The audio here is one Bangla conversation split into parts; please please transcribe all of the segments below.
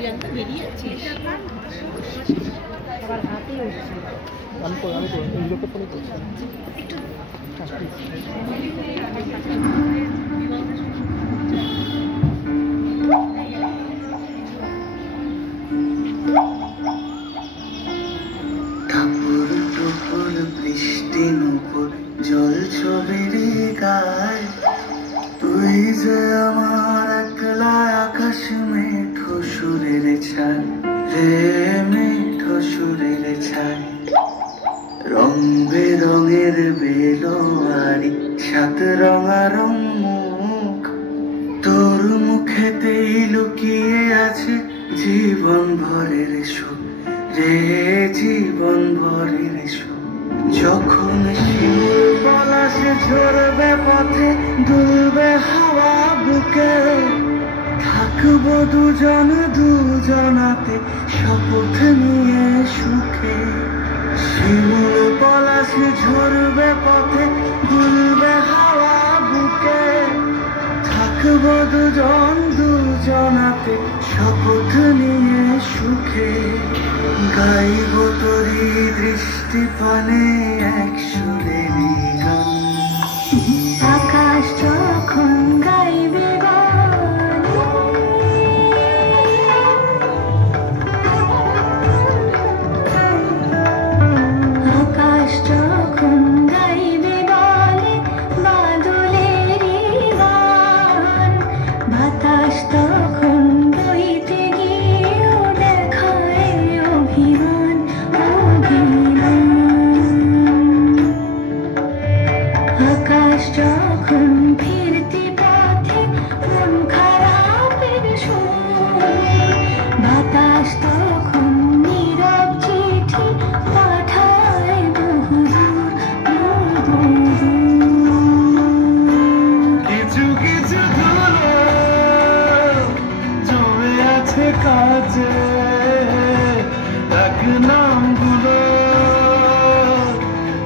প্রিয়াঙ্কা বেরিয়ে আছিস আবার হাতে উঠছে আমি নিজেকে ফোন করছি বৃষ্টি নুপুর জল ছবির গায় তুই যে আমার একলা আকাশ মেঠো সুরের ছায় রে মেঠো সুরের ছায় রং বেরঙের বেলোয়ারি সাত রঙারং মুখ তোর মুখেতেই লুকিয়ে আছে জীবন ভরের সুখ রে জীবন ভরের সুখ যখন শিমুল পলাশে ঝরবে পথে দুলবে হাওয়া বুকে থাকবো দুজন দুজনাতে শপথ নিয়ে সুখে শিমুল পলাশে ঝরবে পথে দুলবে হাওয়া বুকে থাকবো দুজন দুজনাতে শপথ নিয়ে সুখে গাইব তোরি দৃষ্টি পানে এক সুরেরই গান আকাশ যখন গাইবে আকাশ যখন গাইবে বলে বাদলেরই গান বাতাস তখন বইতে গিয়েও দেখায় অভিমান আকাশ যখন ফিরতি পথে মন খারাপের সুর বাতাস তখন নীরব চিঠি পাঠায় বহুদূর কিছু কিছু ধুলো জমে আছে কাজে এক নামগুলো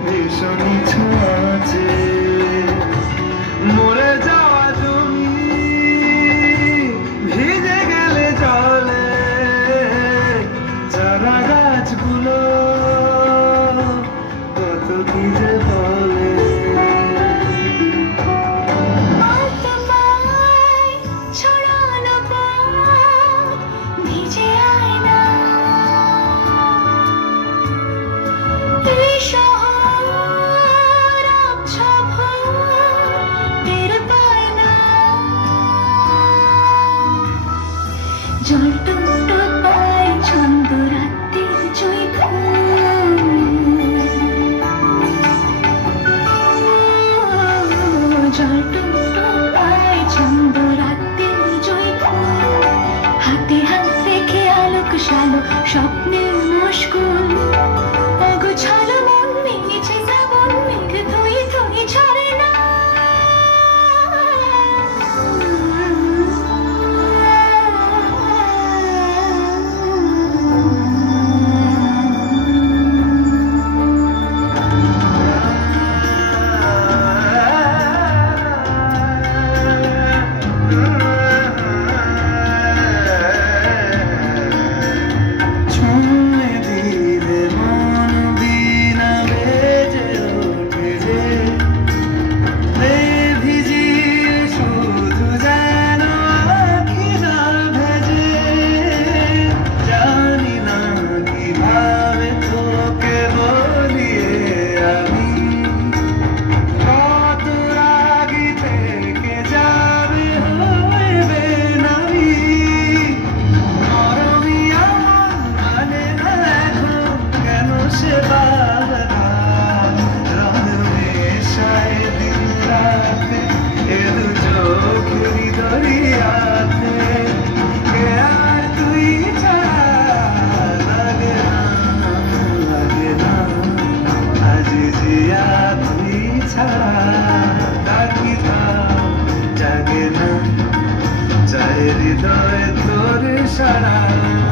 ভীষণই ছোঁয়াছে মরে যাওয়া জমি ভিজে গেলে জলে চারা গাছগুলো কত কি যে বলে ছড়ানো পথ ভিজে আয় না এই শহর আবছা ভোর টের পায় না জল টুকটুক পায় ছন্দ রাত্রির জয়ফুল জল টুকটুক পায় ছন্দ রাত্রির জয়ফুল হাতে হাত রেখে আলোক শালো স্বপ্নের মুশকুল অগোছালো মন ভেঙেছে শ্রাবণ মেঘ তুই তুই ঝরে না হৃদয় তোর সারা